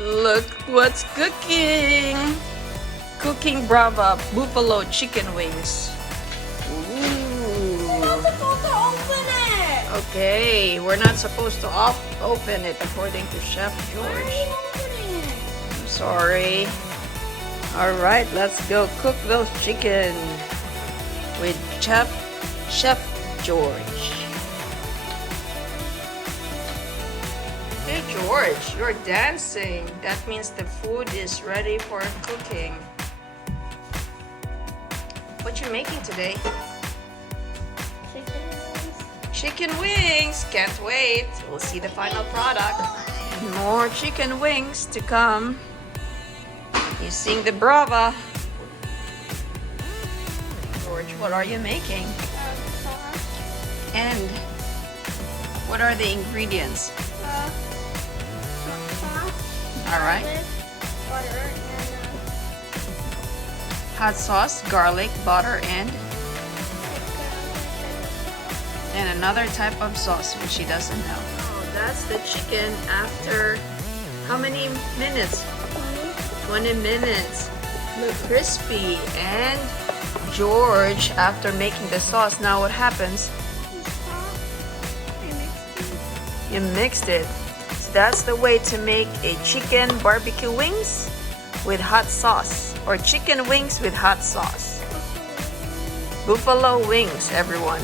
Look what's cooking. Cooking Brava buffalo chicken wings. We're not supposed to open it. Okay, we're not supposed to open it according to Chef Why are George. you opening it? I'm sorry. All right, let's go cook those chicken with Chef George. Hey George, you're dancing. That means the food is ready for cooking. What you making today? Chicken wings. Chicken wings. Can't wait. We'll see the final product. More chicken wings to come. Using the Brava. George, what are you making? Sauce. And what are the ingredients? Sauce. All right. Butter Hot sauce, garlic, butter, and another type of sauce which she doesn't know. Oh, that's the chicken after how many minutes? 20 minutes. Look, crispy. And George, after making the sauce, now what happens? You mixed it. So that's the way to make a chicken barbecue wings with hot sauce, or chicken wings with hot sauce. Buffalo wings, everyone.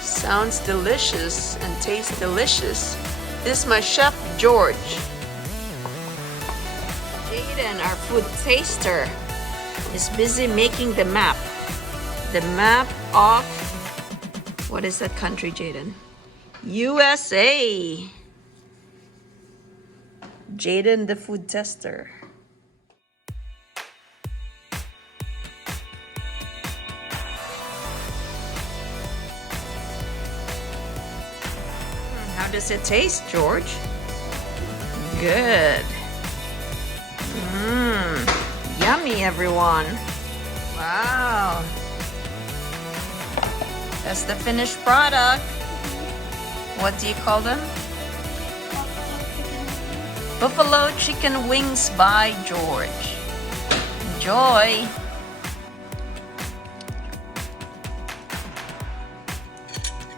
Sounds delicious and tastes delicious. This is my Chef George. Jaden, our food taster, is busy making the map. The map of, what is that country, Jaden? USA. Jaden, the food tester. How does it taste, George? Good. Yummy, everyone. Wow. That's the finished product. What do you call them? Buffalo chicken wings by George. Enjoy.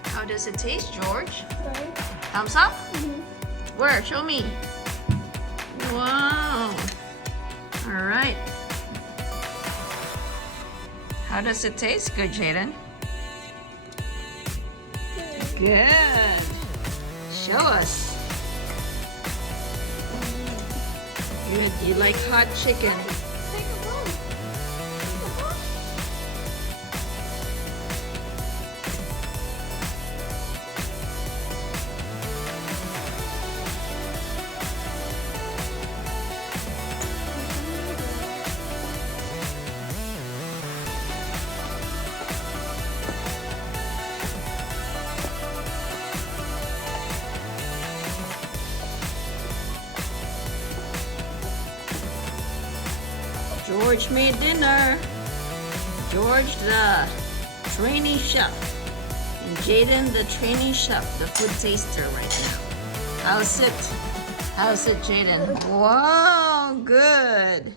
How does it taste, George? Thumbs up? Where? Show me. Wow. All right. How does it taste? Good, Jaden. Good. Show us. Good. You like hot chicken. George made dinner. George, the trainee chef, and Jaden, the trainee chef, the food taster right now. How's it? How's it, Jaden? Wow, good.